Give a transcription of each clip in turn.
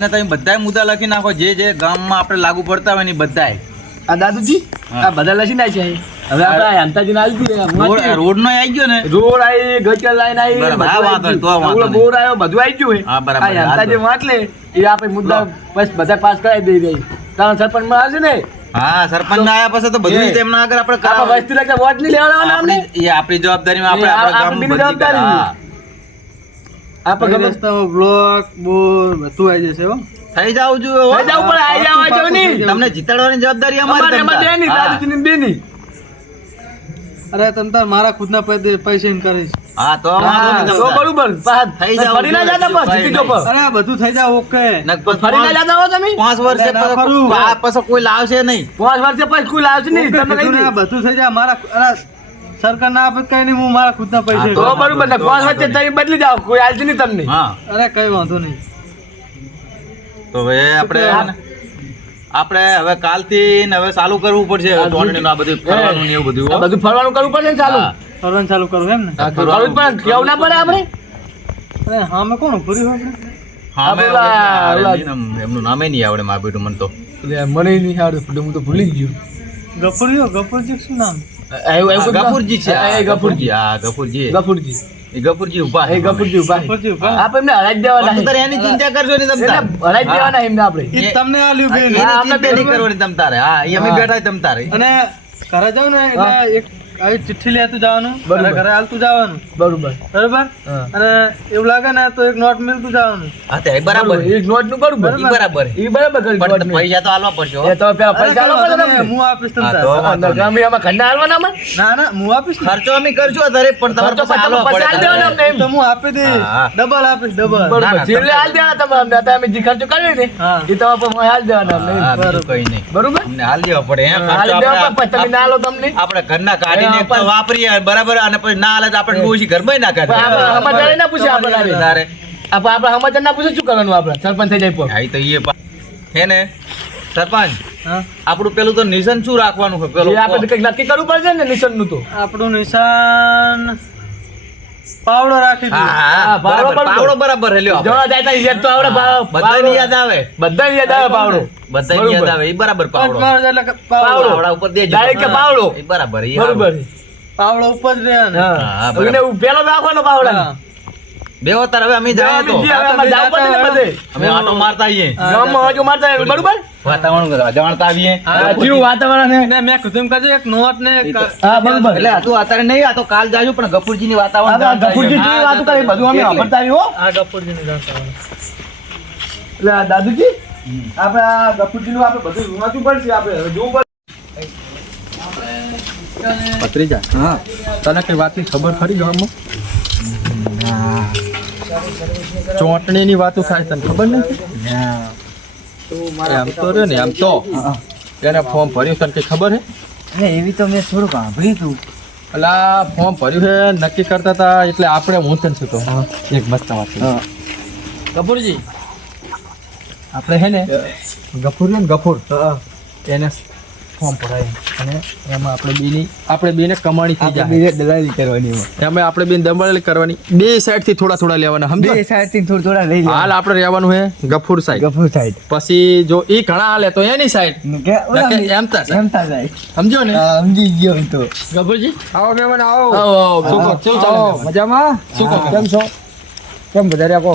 ને તમે બધાય મુદ્દા લખી નાખો જે જે ગામમાં આપણે લાગુ પડતા હોય ને બધાય. આ દાદુજી આ બધા લસી નાખી છે. હવે આપણે હેમતાજી આવી ગયું રોડ નો આવી ગયો ને રોડ આવી ગટર લાઈન આવી બરાબર. હા, વાંધો નહીં, તો વાંધો નહીં. બોર આવ્યો બધું આવી ગયું હા, બરાબર. આ હેમતાજી વાંચ લે એ આપણે મુદ્દા બસ બધા પાસ કરાવી દઈ રહી કારણ સરપંચ માં આવશે ને. હા, સરપંચ ના આયા પછી તો બધું તેમના આગળ આપણે આપણે કરાવવાનું. વસ્તી લાગે વોટ નહીં લેવાના આપણે એ આપણી જવાબદારીમાં આપણે આપણા ગામનું આપણી બધી જવાબદારી. હા. આપણે ગમે રસ્તામાં બ્લોક બોર બધું આવી જશે હો. થઈ જાવ જોઈએ હો. થઈ જાવ પણ આઈ જાવ જો નહીં તમને જીતાડવાની જવાબદારી અમારે એમાં દે નહીં અમારી. દાદુજીની દે નહીં. અરે તમ તાર મારા ખુદના પૈસે કરીશ. હા, તો વાંધો નહીં તો તમને. બરોબર પાછા થઈ જાવ ફરી ના જાતા બસ કઈ જીતી જો નહીં. પર અરે આ બધું થઈ જાય ઓકે. નકર ફરી ના જાતા હો તમે 5 વર્ષે ના ફરું. પછી કોઈ લાવશે નહીં. 5 વર્ષે પછી કોઈ લાવશે નહીં ઓકે, તમને કીધું ને, કહી આ બધું થઈ જાય મારા અરે સરકાર ના આપે કઈ નહીં હું મારા ખુદના પૈસે તો કરીશ. બરોબર ને 5 વર્ષે તમે બદલી જાઓ કોઈ આલશે નહીં તમને. હા, અરે કઈ વાંધો નહીં. તો હવે આપણે હવે કાલથી ને હવે ચાલુ કરવું પડશે ટોર્નેડોનું આ બધું ફરવાનું ને એવું બધું આ હો. બધું ફરવાનું કરવું પડશે ને ચાલુ. હા. ફરવાનું ચાલુ કરું એમ ને. કરવું જ પડે કેવું ના પડે આપણે. અરે હા મેં કોણ ભર્યું આપણે હા, મેં પેલા- અરે એમનું નામે નહીં આવડે મારા બેટું મને તો. મને નહીં આવડે હું તો ભૂલી જ ગયો. ગફુરજી શું નામ? ગફુરજી છે. એ ગફુરજી. હા, ગફુરજી. ગફુરજી એ ગફુરજી ઉભા એ ગફુરજી ઉભા ગફુરજી ઉભા. આપણે એમને હરાજ દેવાના પણ તારે એની ચિંતા કરજો નહીં તમ તારે. હરાજ દેવાના એમને આપણે. ઈ તમને આલ્યું બેન. એની હા, આપણે ચિંતા નહીં બરોબર. કરવાની તમ તારે. હા, એ અમે બેઠા તમ તારે. અને ઘરે જાવ ને એટલે એક આવી ચિઠ્ઠી લેતું જવાનું બરોબર. ઘરે હાલતું જવાનું બરોબર. બરોબર. હા. અને એવું લાગે ને તો એક નોટ મિલતું જવાનું. હા, તે બરાબર. એ નોટ નું બરોબર. ઈ બરાબર. એ બરાબર કરી પણ નોટ નું. પૈસા તો આલવા પડશે હો. એ તો પેલા અરે પૈસા કઈ આલો વાંધો પડે નહીં, તમને. હું આપીશ તમને. હા, તો વાંધો નહીં. અમે આમાં ઘરના હાલવાના આમાં? ના ના હું આપીશ ને. ખર્ચો અમે કરશું અત્યારે પણ તમારે ખર્ચો પાસે આલવા પછી આલ પડે. દેવાનો અમને એમ. તો હું આપી દઈશ. હા. ડબલ આપીશ ડબલ. ના, બરોબર. ના, છેલ્લે હાલ દેવાના તમે અમને. અત્યારે અમે જે ખર્ચો કર્યો ને હા. એ તમારા પર હાલ દેવાના અમને. હા, બીજું કંઈ નહીં. બરોબર. અમને હાલ દેવા પડે એમ. હાલ ખર્ચો દેવા આપણે- પણ તમે ના આલો તમને. આપણે ઘરના કાઢીને હા, પણ- વાપરીએ બરાબર અને પછી ના હાલે તો આપણે ડોશી ઘરમાં નાખે. પણ આપણે સમાચાર ના પૂછે આપણે. તારે આપણે સમાચાર ના પૂછે શું કરવાનું આપણે સરપંચ થઈ જાય પર. હા, ઈ તો ઈ હે ને સરપંચ હા. આપણું પેલું તો નિશાન શું રાખવાનું છે પેલું એ આપણે કંઈક નક્કી કરવું પડશે ને નિશાનનું તો. આપણું નિશાન પાવડો રાખી હા, દીધો. હા, હા, પાવડો બરાબર. બરાબર. પાવડો બરાબર હે, લ્યો આપણે. જવા જાય ત્યાં યાદ તો આવડે બધાને યાદ આવે. બધાને યાદ આવે પાવડો. બધાને યાદ આવે. ઈ બરાબર પાવડો. પંચ મારો એટલે કે પાવડો. પાવડો. પાવડા ઉપર દેજો. Direct કે પાવડો. ઈ બરાબર. ઈ બરોબર. હારું. પાવડો ઉપર જ રહે ને. હા, બરાબર. એને પેલો રાખવાનો પાવડા. હા. બેહો તાર હવે અમે જાય તો બીજી હવે આમાં જાવું પડશે ને બધે. અમે આટો મારતા આવીએ. હા. ગામમાં હજુ મારતા હોય, બરોબર? વાતાવરણ અજાણતા આવીએ. હા, કેવું વાતાવરણ હે? ને મેં કીધું એમ કરજે એક નોટ ને એક હા, બરોબર. એટલે આ તો અત્યારે નહીં, આ તો કાલ જાજો પણ ગફુરજી ની વાતાવરણ આ ગફુરજી જેવી વાતો કરે, બધું અમે સાંભળતા આવ્યું હો. આ ગફુરજીની જાણતા. એટલે આ દાદુજી આપણે આ ગફુરજીનું આપણે બધું વાંચવું પડશે, આપણે જોવું પડશે. ભત્રીજા હા તને કઈ વાતની ખબર ખરી ગામમાં ચોટણીની વાતો થાય તને ખબર નહીં આમ તો રે ને આમ તો એને ફોર્મ ભર્યું તને કઈ ખબર હે એવી તો મેં થોડુંક સાંભળ્યું હતું. એટલે આ ફોર્મ ભર્યું છે નક્કી કરતા હતા એટલે આપણે હું તને છું તો એક મસ્ત વાત છે. ગફુરજી આપણે હે ને ગફુર ને ગફુર એને ફોર્મ ભરાય અને એમાં આપણે બેને કમાણી થઈ જાય બીજે દલાલી કરવાની એમાં આપણે બેન દંબાળી કરવાની બે સાઈડથી થોડા થોડા લેવાના સમજો બે સાઈડથી થોડા લઈ લે. હાલ આપણે રહેવાનું છે ગફુર સાઈડ ગફુર સાઈડ પછી જો ઈ ઘણા હાલે તો એની સાઈડ કે નકે એમ તા સાઈડ. એમ તા જાય. સમજો ને હા, સમજી ગયો હું તો. ગફુરજી આવો મહેમાન આવો આવો, આવો. શું કહો? શું ચાલે આવો, મહેમાન? મજામાં શું કહો? કેમ છો કેમ બધા રહ્યા કહો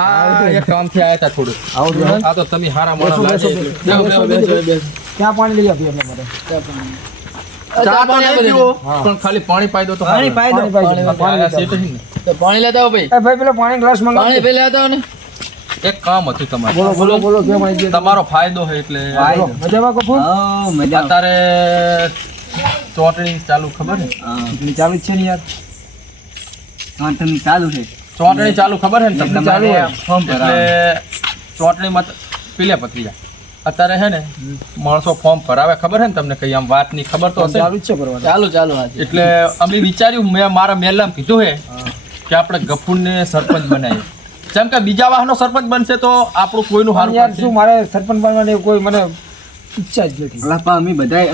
આ એક કામથી આયા તા થોડું આવો બેન. આ તો તમે હારા મોણા બેસો, લાગે બેસો, એટલે. બેસો, બેસો, બેસો, બેસો. ચા પાણી લઈ આપીએ અમને માટે ચા તો નહીં પીવો, હા. પણ ખાલી પાણી પાઈ દો તો પાણી પાઈ દો પાણી પાણી પાઈ પાણી દો. લઈ આ તો પાણી લેતા આવો ભાઈ. એ ભાઈ પેલો પાણી ગ્લાસ મંગાવો. પાણી પેલા લેતા આવો ને. એક કામ હતું તમારું. બોલો બોલો બોલો કેમ આવી ગયા? તમારો ફાયદો છે એટલે બોલો, મજામાં કપૂર હા, મજા. અત્યારે ચોટણી ચાલુ ખબર ને ચૂંટણી ચાલુ જ છે ને યાર ચાલુ છે. ચોટણી ચાલુ ખબર છે ને તમને? ચાલુ હોય. ફોર્મ એટલે ચોટણીમાં પીલે પતી જાય અત્યારે છે ને માણસો ફોર્મ ભરાવે ખબર છે ને તમને કઈ આમ વાતની ખબર તો હશે ચાલુ ને? જ છે કરવાનું ચાલુ ચાલુ આજે. એટલે અમે વિચાર્યું મેં મારા મેલામાં કીધું છે કે આપણે ગફુરને સરપંચ બનાવીએ જેમ કે બીજા વાહનો સરપંચ બનશે તો આપણું કોઈનું સારું યાર પડશે. શું મારે સરપંચ બનવાની કોઈ મને ઈચ્છા જ નથી.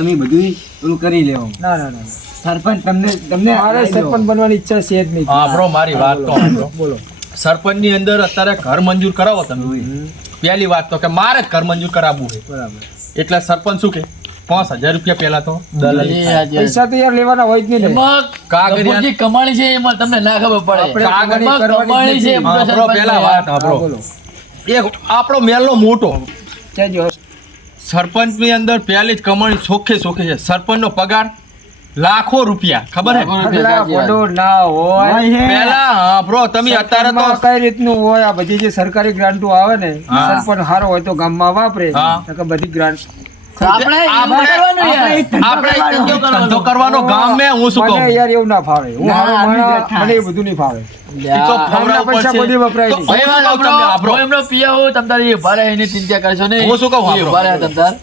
અમે બધું ઓલું કરી લેવું. ના ના ના સરપંચ તમને મારે સરપંચ બનવાની ઈચ્છા છે જ નહીં. હા બ્રો મારી વાત તો સાંભળો. બોલો સરપંચની અંદર અત્યારે ઘર મંજૂર કરાવો તમે. પહેલી વાત તો કે મારે જ ઘર મંજૂર કરાવવું છે. બરાબર. એટલે સરપંચ શું કે 5,000 રૂપિયા પહેલા તો દલાલી એ આજે પૈસા તો યાર લેવાના હોય જ નહીં ને. એમાં કાગળિયા- ગફુરજી કમાણી છે એમાં તમને ના ખબર પડે આપણે એમાં કમાણી કમાણી છે કરવાની એમાં સાંભળો, સરપંચ પહેલા ને વાત હા, સાંભળો. બોલો. એક આપણો મેલનો મોટો કહેજો. સરપંચની અંદર પહેલી જ કમાણી સોખે છે. સરપંચનો પગાર લાખો રૂપિયા, ખબર હે? આટલા બધું ના હોય. પહેલા સાંભળો તમે, અત્યારે તો સરપંચમાં કઈ રીતનું હોય આ બધી જે સરકારી ગ્રાન્ટો આવે ને હા. સરપંચ હારો હોય તો ગામમાં વાપરે હા. નકર બધી ગ્રાન્ટ આપણે એમ કરવાનું યાર. આપણે ધંધો કરવાનો ગામમાં હું શું કહું? મને યાર એવું ના ફાવે. હું હારો માણસ, મને એ બધું નહીં ફાવે. ઈ તો ગામના ફવરાવું પૈસા પડશે. કોઈ દી વપરાય તો નહીં. હું શું કહું તમને? સાંભળો. હું એમનો પિયા હું તમ તારી ભારે એની ચિંતા કરશો નહીં. હું શું કહું? એ ભારે તમ તાર.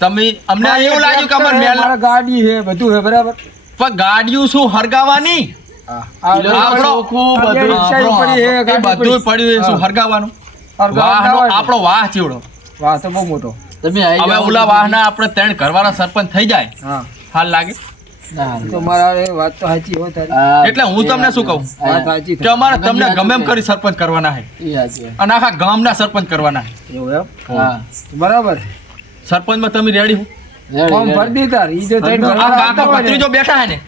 તમે અમને એવું લાગ્યું કે અમારે મારા મેલ ગાડી છે બધું છે બરાબર. પણ ગાડીઓ શું હરગાવાની? આ આપણો ચોખ્ખું આ બધું. રિક્ષા ય પડી છે, એ ગાડી બધું પડી. પડ્યું એ શું હા. હરગાવાનું? હરગાવા વાહનો ના હોય ને. આપણો વાહ ચીવડો. વાહ તો બહુ મોટો. તમે આઈ હવે જાઓ. ઓલા વાહના આપણે 3 ઘરવાળા સરપંચ થઈ જાય હા હાલ લાગે. ના, તો મારા એ વાત તો સાચી હોય તારી. હા, એટલે હું તમને શું કહું વાત સાચી કે અમારે તમને ગમે એમ કરી સરપંચ કરવાના છે એ હાચી. અને આખા ગામના સરપંચ કરવાના છે. એવું એમ? હા. બરાબર. સરપંચમાં તમે રેડી હો? ફોર્મ ભરી દી તાર. ઈ જો ત્રણ આ ઘરવાળા કાકા આવતા હોય ને, ભત્રીજો બેઠા છે ને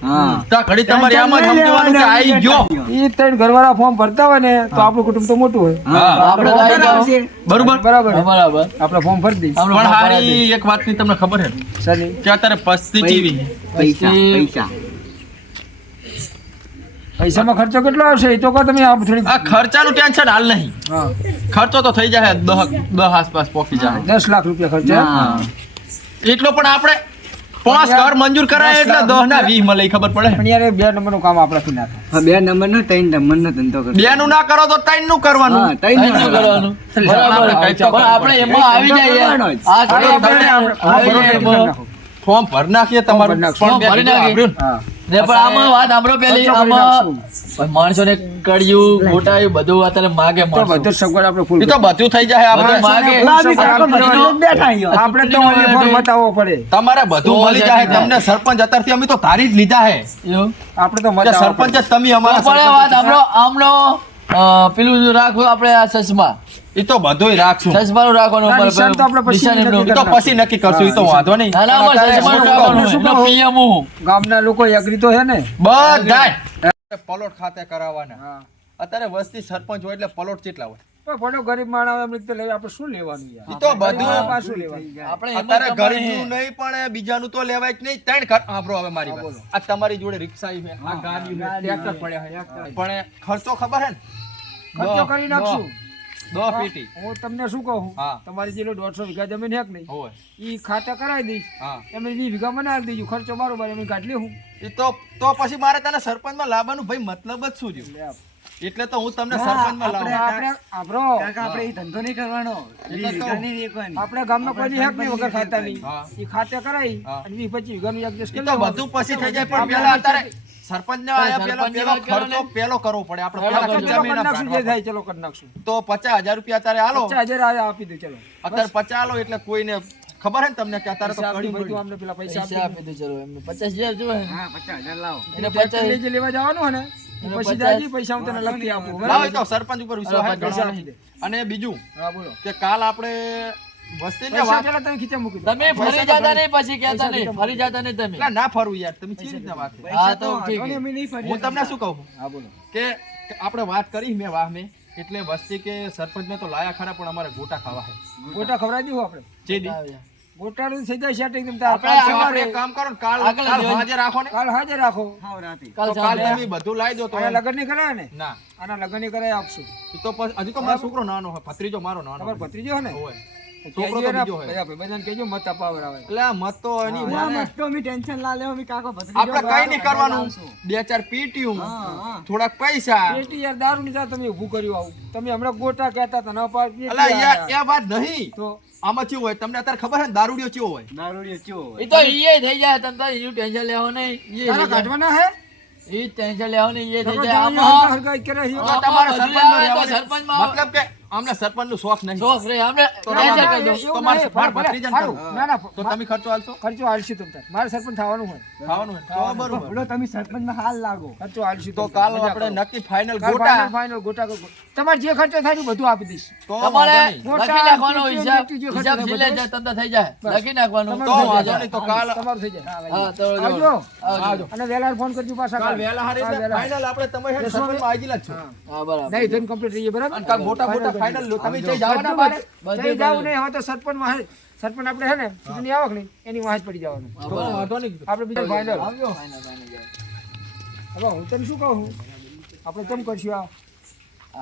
તો ઘડી તમારે આમ જ સમજવાનું કે આઈ ગયો. ઈ ત્રણ ઘરવાળા ફોર્મ ભરતા હોય ને તો આપણું કુટુંબ તો મોટું હોય. હા આપણે તો આઈ જાઓ. બરોબર. બરાબર. બરાબર. આપણે ફોર્મ ભરી દઈ. આપણે પણ ભારે હારી એક વાતની તમને ખબર છે સની કે અત્યારે પસ્તી ચીવી પૈસા પૈસામાં ખર્ચો કેટલો આવશે એ તો કહો તમે. આપ થોડી આ ખર્ચાનું ટેન્શન હાલ નહીં. હા ખર્ચો તો થઈ જાય 10 આસપાસ પહોંચી જાય. 10 લાખ રૂપિયા ખર્ચો. એટલો પણ આપણે 5 ઘર મંજૂર કરાય એટલે 10 ના 20 મળે ઈ ખબર પડે. પણ યાર એ 2 નંબરનું કામ આપણાથી ના થાય. 2 નંબરનો 3 નંબરનો ધંધો કરો. 2 નું ના કરો તો 3 નું કરવાનું. કઈ શું કરવાનું? બરાબર. આપણે કઈ પણ આપણે એમાં આવી જાય યાર. આ આપણે આપણે આવી જાય એમાં. ફોર્મ ભરી નાખીએ તમારું. ફોર્મ પણ ભરી મેં નાખીએ. કીધું હા ને પણ આમાં વાત સાંભળો પેલી ખર્ચો કરી આમાં પણ માણસોને કડિયું ગોટાયું બધું અત્યારે માગે તો માણસો. બધું સગવડ આપણે ફૂલ ઈ તો બધું થઈ જાય બધું આપણે. માગે. આપણે તો ફોર્મ બતાવવો પડે. તમારે બધું મળી જાય. તમને સરપંચ અત્યારથી અમે તો ધારી જ લીધા હે એવું? આપણે તો કે મત સરપંચ જ તમે અમારા તો પણ એ વાત સરપંચ. સાંભળો આમનો પેલું રાખો આપણે આ ચશ્મા ઈ તો બધુંય રાખશું. ચશ્માનું રાખવાનું ના, અમારે નિશાન તો આપણે પછી નિશાન એમનું. નક્કી ઈ તો પછી નક્કી કરશું. ઈ તો વાંધો નહીં. ના, ના, અમારે અત્યારે ચશ્માનું શું રાખવાનું શું એનો કહું? PM હું. ગામના લોકો એગ્રી તો છે ને. બધાય પલોટ ખાતે કરાવવાના. હા અત્યારે વસ્તી સરપંચ હોય એટલે પલોટ કેટલા હોય? પણ ભણો ગરીબ માણસ આવે એમ રીતે લઈ આપણે શું લેવાનું યાર? ઈ તો બધું ગરીબ માણસ શું લેવાનું? આપણે એમાં અત્યારે કમાણી ગરીબનું નહીં પણ બીજાનું તો લેવાય જ નહીં. 3 ઘર સાંભળો હવે મારી વાત. આ તમારી જોડે રિક્ષા છે, આ ગાડી છે, ટ્રેક્ટર પડ્યા છે. પણ ખર્ચો ખબર હે ને? ખર્ચો કરી નાખશું. 10 પેટી. હું તમને શું કહું હા. તમારી જેટલો 150 વીઘા જમીન હે કે નહીં હોય. ઈ ખાતા કરાવી દઈશ હા. એમ 20 વીઘા મને આપી દેજો ખર્ચો બરોબર એમ કાઢી લેવું. ઈ તો પછી મારે તને સરપંચમાં લાવવાનું ભાઈ મતલબ જ શું રહ્યું? એટલે તો હું તમને સરપંચમાં લાવું. આપણે આપણો આપણે એ ધંધો નહીં કરવાનો. આપણે ગામમાં કોઈ હેક નહીં વગર ખાતા નહીં. હા. ઈ ખાતે કરાવી હા. અને 20-25 વીઘાનું એડજસ્ટ ઈ કરી તો લેવાનું. બધું પછી થઈ જાય પણ પહેલા અત્યારે સરપંચને આયા પહેલા સરપંચની પેલો વાત કરો ને. ખર્ચો પેલો કરવો પડે. આપણે પેલો પેલા ખર્ચો ચલો જમીન કરી નાખશું જે આપવા. થાય ચલો કરી નાખશું. તો 50,000 રૂપિયા અત્યારે હાલો. 50,000 આપી દઉં ચલો. અત્યારે 50 હાલો એટલે કોઈને ખબર હે ને તમને કે અત્યારે તો પૈસા આપી કડી બધું પડી. અમને પેલા પૈસા પૈસા આપી આપી દો ચલો એમને 50,000 જોવે ને. હા 50,000 લાવો. એને ટ્રેક્ટર 50 લઈ જે લેવા જવાનું હોય ને એને પછી 50 દાદી પૈસા હું તને લખી આપું લાવો, બરાબર? એ તો સરપંચ ઉપર વિશ્વાસ હા, હે, પૈસા ઘણો આપી નહીં. દે. અને બીજું હા બોલો કે કાલ આપણે વસ્તીને પૈસા વાત પેલા તમે ખીચા મૂકી દો. તમે ફરી જતા નહીં પછી કહેતા નહીં ફરી જતા નહીં તમે. એટલે ના ફરવું યાર તમે કેવી રીતના વાત કરી? હા તો ઠીક છે. હું તમને શું કહું હા બોલો કે આપણે વાત કરી મેં વાહ મેં એટલે વસ્તી કે સરપંચ મેં તો લાયા ખરા પણ અમારે ગોટા ખાવા છે. ગોટા ખવડાવી દઉં આપણે જે દી ગોટાનું થઈ જાય સેટિંગ તમે તાર આપણે કાલ આપણે સવારે એક કામ કરો ને કાલ આગળ કાલ જઈને- હાજર રાખો ને. કાલ હાજર રાખો હાવ રાતે. કાલ તો કાલ સાંજે. તમે બધું લાવી દો તો આના લગ્ન નહીં કરાય ને ના આના લગ્ન નહીં કરાય આપશું એ તો પછી હજી તો મારો છોકરો નાનો હોય ભત્રીજો મારો નાનો તમારો હોય. ભત્રીજો હે ને હોય. છોકરો તો બીજો હોય. બધાને કહેજો મત અપાવર આવે એટલે આ મત તો એની ના, વાત. મસ્ત અમે ટેન્શન ના લેવો અમે કાકો ભત્રીજો આપણે કઈ નહીં કરવાનું લાવશું. 2-4 પીટીયું હા. થોડાક પૈસા પેટી યાર દારૂ ની સાથે તમે ઊભું કર્યું આવું તમે હમણાં ગોટા કહેતા હતા ન પાડ અલા યાર એ વાત નહીં તો આમાં ચેવું હોય તમને અત્યારે ખબર છે ને દારૂડિયો ચેવો હોય દારૂડિયો ચેવો હોય. એ તો ઈ થઈ જાય તમે તારે એનું ટેન્શન લેવો નહીં ઈ તારા થઈ જાય. કાઢવાના હે ઈ ટેન્શન લેવો નહીં ઈ થઈ નકર જાય જાણીને આમાં હરગાઈ કરે છે. તો તમારે બધું સરપંચમાં આવે તો રહેવાનું. સરપંચમાં મતલબ કે અમને સરપંચનો શોખ નહીં. શોખ રે આપણે તો ના, ના, કહી દો. એવું તો ના, મારે એ મારા ભલે, ભત્રીજાને સારું. કરવું. ના, ના, તો તમે ખર્ચો આલશો? ખર્ચો હાલશું તમ તાર. મારે સરપંચ થવાનું હોય. ખાવાનું હોય. તો બરોબર. ભલો તમે સરપંચમાં હાલ લાગો. ખર્ચો હાલશું તો તમ તાર. કાલ મજા આપણે કરો. નક્કી ફાઇનલ કાલ ગોટા. final ગોટા તમારે જે ખર્ચો થાય એ બધું આપી દઈશ. તો તમારે વાંધો નહીં. લખી નાખવાનો મોટા હિસાબ જે ખર્ચો હિસાબ થાય છેલ્લે બધો. જાય તંતર થઈ જાય લખી નાખવાનું તમારે તો થઈ વાંધો જાય. નહીં. તો કાલ તમારું થઈ જાય. હા તો આવજો. આવજો. અને વહેલા ફોન કરજો પાછા કાલ વહેલા હારે કાલ એટલે વહેલા. ફાઇનલ આપણે તમે હેડ સરપંચમાં આજીલા જ છો. હા બરાબર નહીં ધન કમ્પ્લીટ થઈ જાય બરાબર અને કાલ મોટા મોટા Final ફાઇનલ તમે આવજો. જઈ જવાના બારે. જઈ જાવ નહીં હવે તો સરપંચમાં સરપંચ આપણે હે ને ચૂંટણી આવક નહીં એની વાંચ પડી જવાનું તો વાંધો નહીં. આપણે બીજા ફાઇનલ આવજો. હવે હું તને શું કહું આપણે કેમ કરશું આ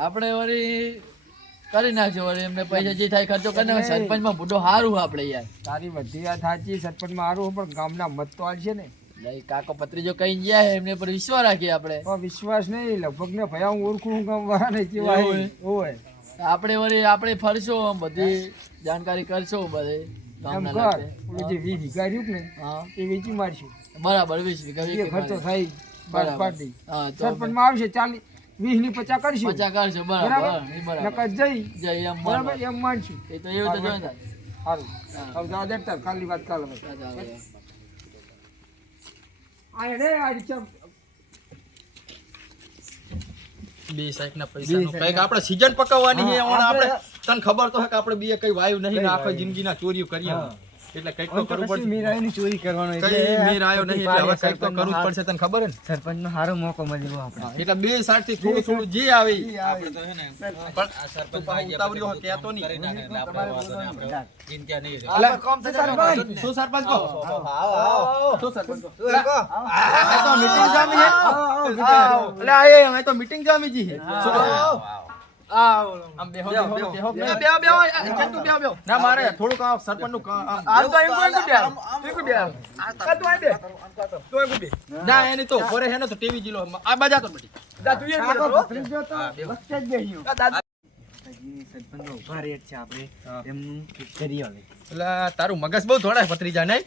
આપણે વળી કરી નાખજો વળી એમને પૈસા જે થાય ખર્ચો કરી નાખો સરપંચમાં બુડો સારું આપણે યાર તારી બધી વાત સાચી સરપંચમાં હારું પણ ગામના મત તો આવશે ને લઈ કાકો પત્રીજો કઈ ગયા એમને પર વિશ્વાસ રાખીએ આપણે પણ વિશ્વાસ નહીં લગભગ ને ભયા હું ઓળખું હું ગામ વાળા ને કેવા એવું હોય આપણે વળી આપણે ફરશો આમ બધી જાણકારી કરશો બધે એમ ગામના કર લાગે. ઓલું જે 20 વીઘા રહ્યું ને હા એ વેચી મારશું બરાબર 20 વીઘા એ વીઘે ખર્ચો મારે. થાય બરાબર. પાડી હા તો સરપંચમાં આવશે 40 20 ની 50 કરશું 50 કરશો બરાબર બરાબર એ બરાબર નકર જઈ જય એમ બરાબર બરાબર એમ માનશું એ તો એવું તો જોઈ થાય સારું હવે જવા દે તાર કાલની વાત કાલ હવે આ રે આ રીચા બે સાઈડના પૈસાનું કંઈક આપણે સીઝન પકવવાની છે એમાં આપણે તને ખબર તો હે કે આપણે બે કઈ વાયુ નહીં ને આખી જિંદગીના ચોરીઓ કરીએ એટલે કંઈક તો કરવું પડશે. મીરાની ચોરી કરવાનો કઈ મેર આવ્યો નહીં એટલે હવે કંઈક તો કરવું જ પડશે તને ખબર હે ને. સરપંચનો સારો મોકો મળ્યો આપણે. એટલે બે સાઈડથી થોડું થોડું જે આવે ઈ. પણ તું પાછો ઉતાવળ્યો હો, કહેતો નહીં. અલા, શું સરપંચ કહો? શું સરપંચ કહો? આ તો meeting જામી છે. અલા, આ તો meeting જામી જી છે. શું કહો? આમ બેહો, બેહો, બેહો, બેહો. ના, મારે થોડુંક આ સરપંચનું ના એની તો ઘરે હે ને તો ટીવી જીલો આ બાજા તો બેટી સરપંચનો ઉભા રેટ છે આપણે એમનું કરી આવે. એટલે તારું મગજ બહુ ધોળાય ભત્રીજા નહીં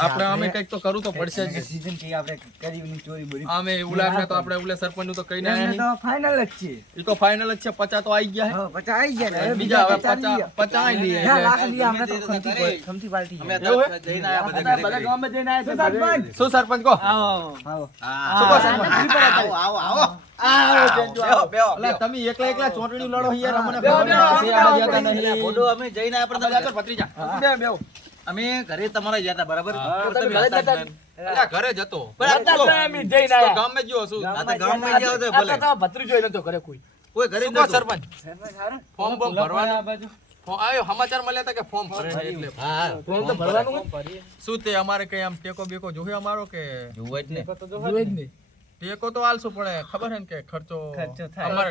આપણે અમે કંઈક તો કરવું તો પડશે જ. સીઝન થી આપણે કરી ચોરી બોરી અમે ઉલાને તો આપણે ઉલે સરપંચ નું તો કઈ ના એમને તો ફાઇનલ જ છે. એ તો ફાઇનલ જ છે 50 તો આવી ગયા હા, 50 આવી ગયા ને. હે હવે બીજા હવે 50 50 આઈ લઈએ હા, એટલે. લાખ લીધા, હમણાં તો ખમતી પાર્ટી છે. એવું હે? શું સરપંચ કહો આવો. શું કહો સરપંચ અલા, તમે એકલા એકલા ચોંટણી લડો યાર અમને ખબર નથી. આ બાજુ હતા નહીં. અમે જઈને આ બાજુ હતા ભત્રીજા. અમે ઘરે તમારા ગયા હતા બરાબર તમે ઘરે જ હતા? અલા, ઘરે જ હતો. પણ અત્યારે અમે જઈને તો આયા. ગામમાં જ ગયો છું. આ તો ગામમાં ગયા હતા ભલે અત્યારે તો ભત્રીજો ય નતો ઘરે કોઈ કોઈ ઘરે શું જ કહો નહોતું. સરપંચ? ફોર્મ બોર્મ ભરવાનું? આયો સમાચાર મળ્યા હતા કે ફોર્મ ભરે છે એટલે. ફોર્મ તો ભરવાનું શું તે અમારે કઈ આમ ટેકો બેકો જોયો અમારો કે જોવે જ ને. જોઈએ જ નહીં. ટેકો તો આલશું પડે ખબર છે ને કે ખર્ચો થાય. અમારે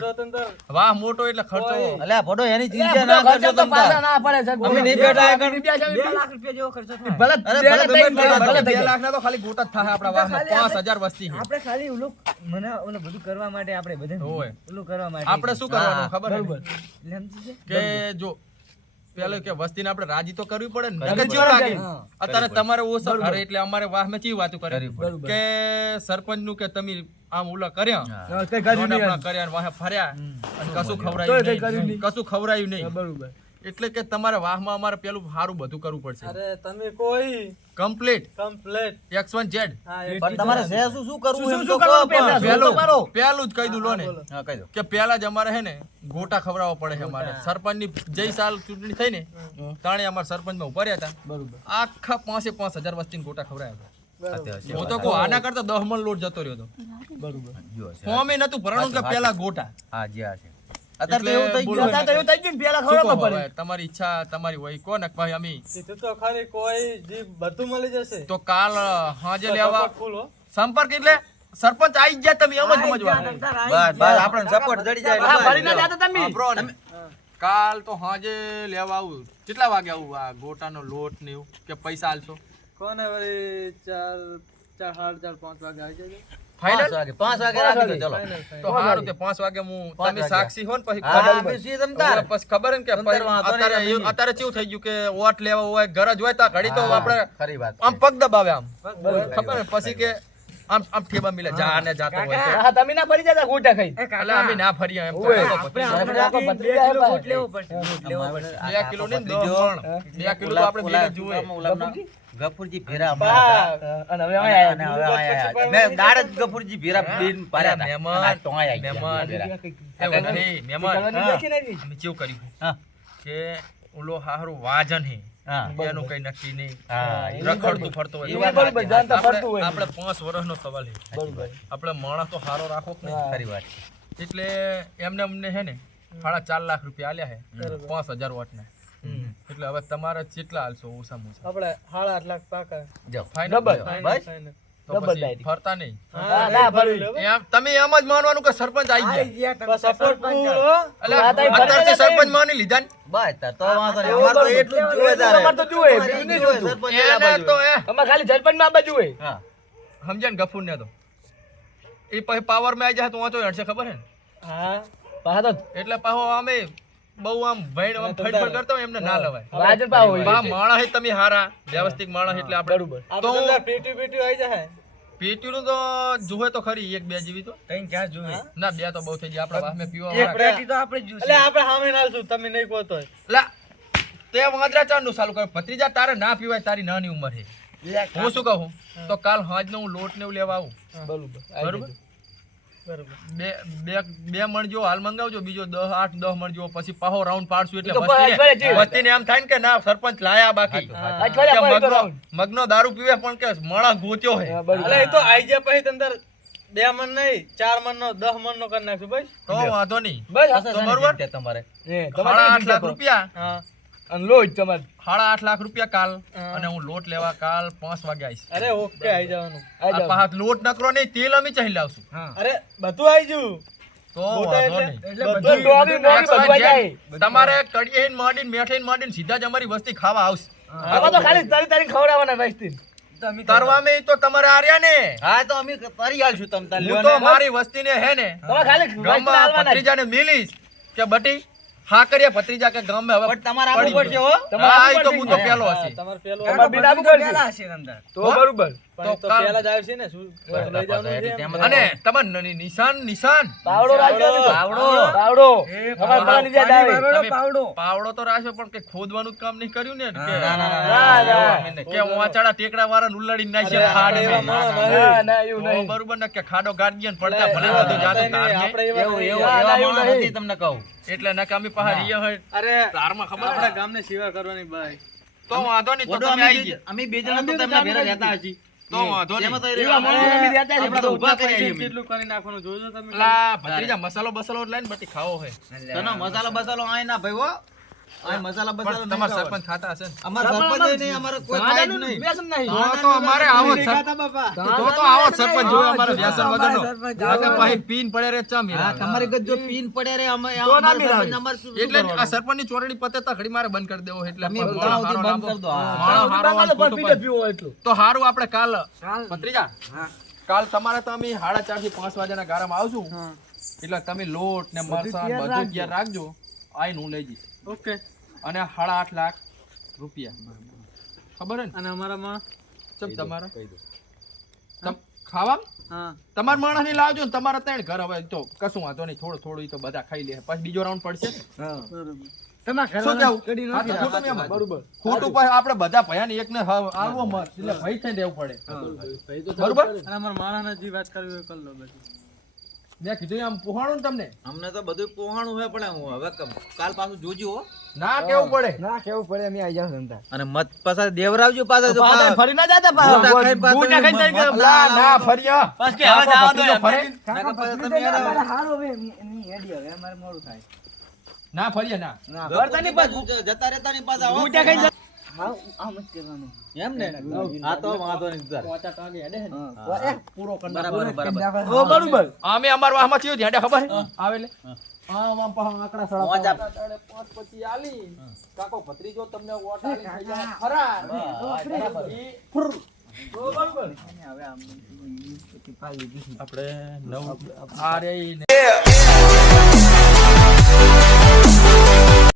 વાહ મોટો એટલે ખર્ચો અલ્યા ભડો એની એટલે ચિંતા ના ખર્ચો કરજો તો તમ પાછા તાર. ના પડે સાહેબ. અમે નહીં બેઠા આગળ. 2 લાખ રૂપિયા જેવો ખર્ચો થાય. ભલે અરે બે ભલે ત્રણ ગમે તે ભલે બે થઈ જાય. લાખના તો ખાલી ગોટા જ થાય આપણા વાહમાં. 5000 વસ્તી છે. આપણે ખાલી ઓલું મને ઓલું બધું કરવા માટે આપણે બધે હોય. ઓલું કરવા માટે આપણે શું કરવાનું ખબર છે? એટલે સમજી ગયા? કે જો પેલો કે વસ્તીને આપણે રાજી તો કરવી પડે ને નકર કેવું લાગે અત્યારે તમારે ઓછો ઘરે એટલે અમારે વાહમાં ચી વાતો કરે કે સરપંચ નું કે તમે આમ ઓલા કર્યા આપણા કર્યા ને વાહે ફર્યા અને કશું ખવરાયું નહીં કશું ખવરાયું નહીં એટલે કે તમારે વાહમાં અમારે પેલું સારું બધું કરવું પડશે અરે તમે કોઈ કમ્પ્લીટ કમ્પ્લેટ X1Z પણ તમારે છે શું કરવું એમ શું તો કરવું કહો પણ. પેલું જ કહી દઉં લો ને હા, કહી દો. કે પેલા જ અમારે હે ને ગોટા ખવડાવવા પડે છે અમારે સરપંચની જય સાલ ચૂંટણી થઈ ને તાણે અમારે સરપંચમાં ઉભા રહ્યા હતા આખા 5,000 વસ્તીને ગોટા ખવડાવ્યા હતા. હું તો કહું આના કરતા 10 મણ લોટ જતો રહ્યો હતો ફોર્મે નતું ભરવાનું કે પેલા ગોટા હા જી હા છે. અત્યારે તો એવું થઈ બોલો. ગયું. અત્યારે તો એવું થઈ ગયું ને પેલા શું ખબર કહો પડે હવે? તમારી ઈચ્છા તમારી હોય કોને ભાઈ અમે તો ખાલી કોઈ જે બધું મળી જશે તો કાલ હાજે લેવા સંપર્ક એટલે સરપંચ આવી ગયા તમે એમ જ સમજવાનું બસ બસ આપણને સપોર્ટ જડી જાય એટલે ભરી ના બસ. જાતા તમે સાંભળો ને. કાલ તો હાજે લેવા આવું કેટલા વાગે આવું આ ગોટાનો લોટ ને એવું કે પૈસા આલશો કોને વળી 4 4:30 5 વાગે આવી જજો. 5 વાગે 5 વાગે રાખી દો ચલો. તો સારું તે 5 વાગે હું તમે વાગે. સાક્ષી હો ને પછી હા ખબર અમે છીએ તમતાર. પછી ખબર હે ને કે તમતાર વાંધો નહીં, અત્યારે તમે અત્યારે કેવું થઈ ગયું કે વોટ લેવા હોય ગરજ હોય તો ઘડી તો હા, આપણે ખરી વાત આમ પગ દબાવે આમ ખબર હે? પછી કે આમ ઠેબા મિલે જા ને જાતો હોય તો. હા તમે ના ફરી જતા ગોટા ખાઈ એટલે અમે ના ફરીએ એમ તો ઓય. કાકો ભત્રીજા. આપણે આખો ભત્રીજા હે ભાઈ. લેવો પડશે બે કિલો ને 10 મણ. 2 કિલો તો આપણે બેને જુએ. ગફુરજી ભેરા અને હવે આયા અને હવે આયા. મેં દાડ જ ગફુરજી ભેરા બેન પાડ્યા હતા. મહેમાન, અને આ ટોંગાઈ આવી ગયા મહેમાન. ભેરા. એ વખતે મહેમાન અમે કેવું કર્યું હા. કે ઓલો હારું વાજન હે હા. એનું કઈ નક્કી નહીં. હા, એ રખડતું ફરતો હોય. એ વાત બરોબર, જાણતા ફરતું હોય. આપણે 5 વર્ષનો સવાલ છે. બરોબર. આપણે માણસ તો હારો રાખો કે નહીં. ખરી વાત. એટલે એમને અમને હે ને 4.5 લાખ રૂપિયા આલ્યા હે 5000 વોટના. એટલે હવે તમારે કેટલા હાલશો ઓછામાં ઓછા? આપણે 8.5 લાખ પાકા જાઓ. Final double. બસ? તો ડબલ પછી ડાયરી. ફરતા નહીં. ના ફરી તમે એમ જ માનવાનું કે સરપંચ આવી ગયા. સપોર્ટ એટલે વાત આવી અત્યારથી ફરતા સરપંચ માની લીધા ને. બસ તાર તો વાંધો નહીં. અમારે તો એટલું જ જોઈએ તારે. અમારે તો જુએ, બીજું નહીં જોતું. સરપંચ એલા એને બાજુ. તો અમારે ખાલી સરપંચ માં બાજુ હોય હા. સમજ્યા ને ગફુર ને તો એ પછી પાવર માં આવી જાય તો વાંચો હડશે ખબર હે ને. હા પાહા તો એટલે પાહો અમે બહુ આમ ભઈડ આમ ફડફડ કરતા હોય એમને ના લવાય. વાજન પા હોય બા માણસ હે તમે હારા વ્યવસ્થિત માણસ એટલે આપણે બરોબર. તો પેટી આવી જાય પેટ્યું નું તો જુએ તો ખરી 1-2 જેવી તો તઈ ક્યાં જોવે ના 2 તો બહુ થઈ જાય આપણા વાહમે પીવા એક વાળા. પેટી તો આપણે જ્યુસ એટલે આપણે સામે નાલશું તમે નહીં કહો તો લા તે વાંદરા ચાર નું ચાલુ કર ભત્રીજા તારે ના પીવાય તારી નાની ઉંમર છે. હું શું કહું તો કાલ હાજ નો હું લોટ ને એવું લેવા આવું બરોબર બરોબર બે મણ જો હાલ મંગાવજો બીજો 8-10 મણ જો પછી પાહો રાઉન્ડ પાડશું એટલે તો અઠવાડિયે વસ્તીને એમ થાય ને કે ના સરપંચ લાયા બાકી અઠવાડિયા કે પછી તો મગનો દારૂ પીવે પણ કે માણસ ગોત્યો હે એટલે એ તો આઈ જાય પછી તંદર 2 મણ નહીં 4 મણ નો 10 મણ નો કરી નાખશું ભાઈ તો વાંધો નહીં બસ તો બરોબર તમારે સાડા 8 લાખ રૂપિયા હા અને લોજ તમારે 8.5 લાખ રૂપિયા કાલ અને હું લોટ લેવા કાલ 5 વાગે આવીશ. અરે ઓકે આઈ જવાનું આ પાછા લોટ નકરો નહીં તેલ અમે ચાહી લાવશું અરે બધું આઈ જુ તો વાંધો નહીં. બધું ડોબી મોબી બધું આઈ જાય તમારે કડીએ માંડીને મેઠે માંડીને સીધા જ અમારી વસ્તી ખાવા આવશે. આમાં તો ખાલી તારી ખવડાવવાના વસ્તી તરવામાં તો તમારે આર્યા ને હા તો અમે કરી આલશું તમ તાર હું તો મારી વસ્તીને હે ને તમે ખાલી વસ્તી ગામમાં આલવાના ભત્રીજાને મિલીશ કે બટી હા કરીએ ભત્રીજા કે ગામમાં હવે પણ તમારે આવવું પડશે હો. હા ઈ તો મુદ્દો પહેલો હશે. તમારે પેલો તમારે બીડા આપવું પડશે પેલા હશે અંદર તો બરોબર તો પણ તો કાલ- પેલા જ આવશે ને શું લઈ જવાનું છે અને તમારે નિશાન પાવડો રાખજો પાવડો. પાવડો તમારે પેલા નીચે જ આવે તમે પાવડો પાવડો તો રાખ્યો પણ કે ખોદવાનું જ કામ નહીં કર્યું ને કે ના, ના, ના, ના. કે વાચાડા ટેકડા વાળા ઉલ્લાડી નાખી ખાડમાં. ના ના એવું તો નહીં બરોબર ને કે ખાડો ગાડી ને પડતા ભલે બધું જાતું તારને. આપણે એવું એવા એવા એવું માણસ નહીં. નથી તમને કહું. એટલે નકામી પહાડ ઈ હોય અરે તારમાં ખબર આપણા પડે? ગામને સેવા કરવાની ભાઈ તો વાંધો નહીં તો ઓડો તમે અમે આવી બે- ગયા. અમે બે જણા તો તમને ભેરા રહેતા હશી. તો વાંધો નહીં. એમાં તો એવા માણસો અમે રહેતા છીએ. આપણે તો ઊભા કર્યા છીએ અમે. કેટલું કરી નાખવાનું જોજો તમે અલા, ભત્રીજા મસાલો બસાલો લઈને બટી ખાવો હોય. તને મસાલો બસાલો આય ના ભાઈ હો. આય મસાલા બસાલા પણ નહીં તમારા ખાવા. સરપંચ ખાતા હશે ને? અમારા સરપંચ નહીં, અમારે કોઈ ખાય જ નહીં. વ્યસન નહીં તો અમારે આવો જ સર- બાપા તો આવો જ સરપંચ જોયો અમારે વ્યસન વગરનો. સરપંચ આગળ પાછી પીન પડે રે ચમ હા, યાર. તમારે ગજ જો પીન પડે રે અમે ના અમારે મિલાવે. સરપંચ અમારે શું એટલે જ કરવાનું? આ સરપંચની ચોરડી પતે તો ઘડી મારે બંધ કરી દેવો એટલે તમે માણસ ઉતાવળ હારો બંધ લાંબો. કરી દો, હા. માણસ હારો આમ ખોટું પીને પડે. પીવો એટલું તો હારું આપણે કાલ ભત્રીજા કાલ તમારે તો અમે 4:30 થી 5 વાગ્યાના ગારામાં આવશું એટલે તમે લોટ ને મરસાં બધું તૈયાર રાખજો આઈને હું લઈ જઈશ ઓકે અને 8.5 લાખ રૂપિયા ખબર હે ને અને અમારામાં ચમ તમારા તમ ખાવા હા તમાર માણસ ની લાવજો ને તમારા ત્રણ ઘર હવે તો કશું વાંધો નહીં થોડું ઈ તો બધા ખાઈ લે પછી બીજો રાઉન્ડ પડશે તમારા શું કેવું? હા, તો ખોટું નહીં એમાં. ખોટું પછી આપણે બધા ભયાને એકને આલવો મત એટલે ભય થઈને રહેવું પડે બરોબર અને અમારા માણસને જે વાત કરવી હોય કરી લો બધું મેં કીધું આમ પોહાણું ને તમને અમને તો બધું પોહાણું હોય પણ હું હવે કાલ પાછું જોજો હો. ના કેવું પડે ના કેવું પડે અમે આવી જાવ ધંધા અને મત પાછા દેવરાવજો પાછા તો ફરી ના જતા ગોટા ખાઈને પાછા ગોટા ખાઈને મત ના ના ફર્યા બસ કે હવે જવા દો યાર. ફરે નાકા પાછા તમે યાર ના ફર્યા ના વર્તાની પાછું જતા રહેતા ની પાછા હો. ગોટા ખાઈને એમ ને હા તો વાંધો નહીં તારે. બરાબર બરાબર બરોબર અમે અમાર વાહમાં થયું ધ્યાન ખબર હે? આવે એટલે આમ આંકડા સળા મોજ આપ. 5 પછી આલી કાકો ભત્રીજો તમને ઓટાળી થઈ જાય ખરા આપણે નવ આ રે ઈ ને